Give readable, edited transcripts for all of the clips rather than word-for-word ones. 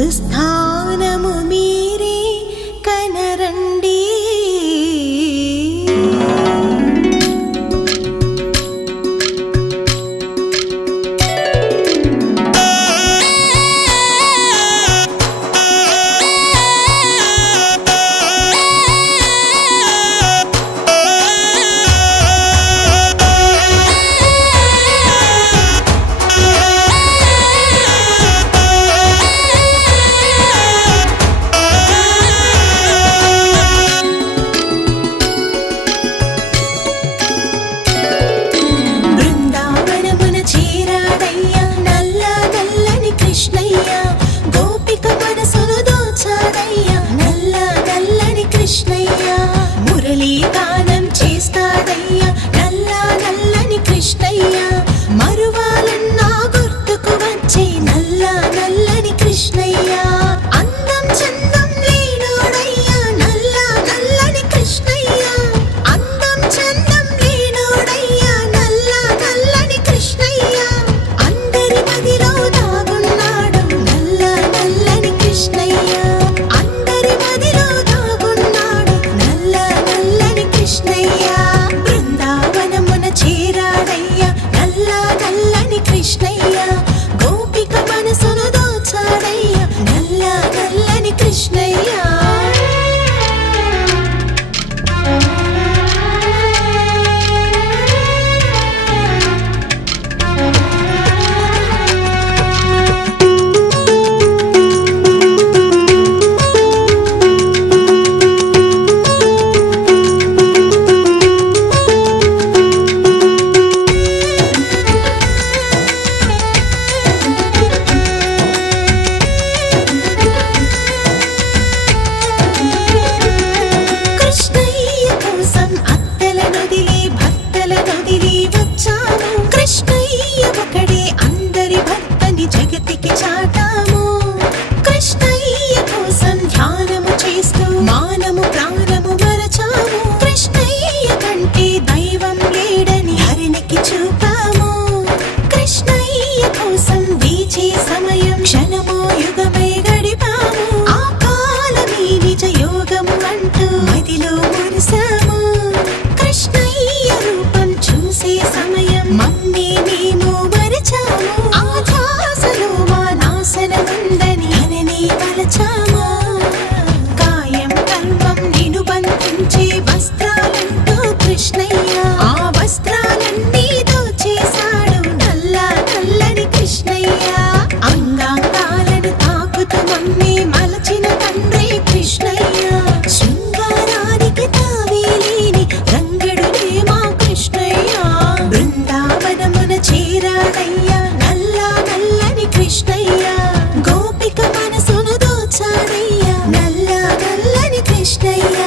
సుస్థానము మీరే కనరండి. గానం చేస్తాడయ్యా నల్ల నల్లని కృష్ణయ్య. మరువాలన్నా గుర్తుకు వచ్చే నల్ల నల్లని కృష్ణయ్య. అందం చందం లేనోడయ్యా నల్ల నల్లని కృష్ణయ్య. అందం చందం లేనోడయ్యా నల్ల నల్లని కృష్ణయ్య. అందరి మదిలో దాగున్నాడు నల్ల నల్లని కృష్ణయ్య. అందరి మదిలో దాగున్నాడు నల్ల నల్లని కృష్ణయ్య. బృందావనమున చేరాడయ్యా నల్ల నల్లని కృష్ణయ్య. గోపిక మనసును దోచాడయ్యా నల్ల నల్లని కృష్ణయ్య. కృష్ణయ్య ఒకడే అందరి భర్తని జగతికి చాటాము. కృష్ణయ్య కోసం ధ్యానము చేస్తూ మానము ప్రాణము మరచాము. కృష్ణయ్య కంటే దైవం లేడని హరినికి చూపాము. కృష్ణయ్య కోసం వీచే సమయం క్షణమో యుగమై గడిపాము. ఆ కాలమే నిజ యోగము అంటూ మదిలో మురిసాము. కృష్ణయ్య రూపం చూసే సమయం మమ్మే మేము మరచాము. ఆ ధ్యాసలో మా నాశనముందని అనని తలచాము. కాయం కర్మం నిను బంధించే వస్త్రాలంటూ కృష్ణయ్య. ఆ వస్త్రాలన్నీ దోచేశాడు నల్ల నల్లని కృష్ణయ్య. అంగాంగాలను తాకుతూ మమ్మే మలచిన తండ్రి కృష్ణయ్య. శృంగారానికి తావే లేని రంగడునే మా కృష్ణయ్య. బృందావనమున చేరాడయ్యా నల్ల నల్లని కృష్ణయ్య. గోపిక మనసును దోచాడయ్యా నల్ల నల్లని కృష్ణయ్య.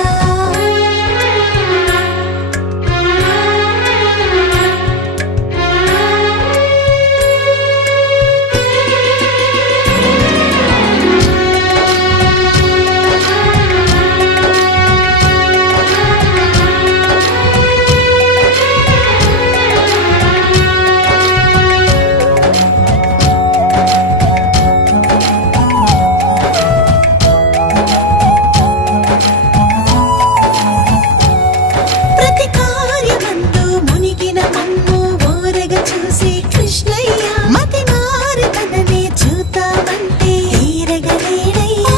ప్రతి కార్యమందు మునిగిన మమ్ము ఓరగ చూసే కృష్ణయ్య. మతి మారి తననే చూద్దామంటే తీరగలేడయ్యా.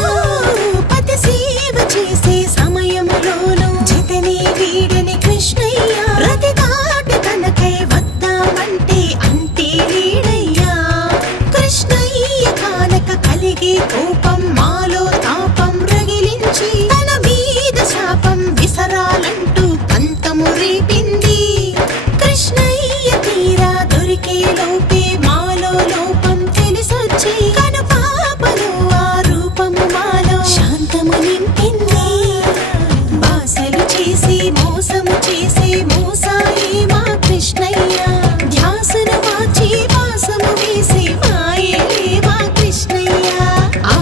పతి సేవ చేసే సమయంలోనూ జతనే వీడని కృష్ణయ్య. రతి దాటి తనకై వద్దామంటే అంతే లేడయ్యా. కృష్ణయ్య కానక కలిగే కోపం మాలో తాపం రగిలించి తన మీద శాపం విసరాలంటూ పంతము రేపింది. కృష్ణయ్య తీరా దొరికే లోపే మాలో లోపం తెలిసొచ్చి కను పాపలో ఆ రూపము మాలో శాంతము నింపింది. బాసలు చేసి మోసము చేసే మోసాయే మా కృష్ణయ్య. ధ్యాసను మార్చి వాసము వేసే మాయే మా కృష్ణయ్య. ఆ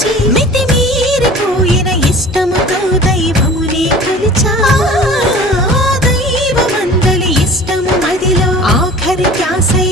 పిలిచి మితిమీరిపోయిన ఇష్టముతో దైవమునే కొలిచా దైవమందలి ఇష్టము మదిలో ఆఖరి ధ్యాసై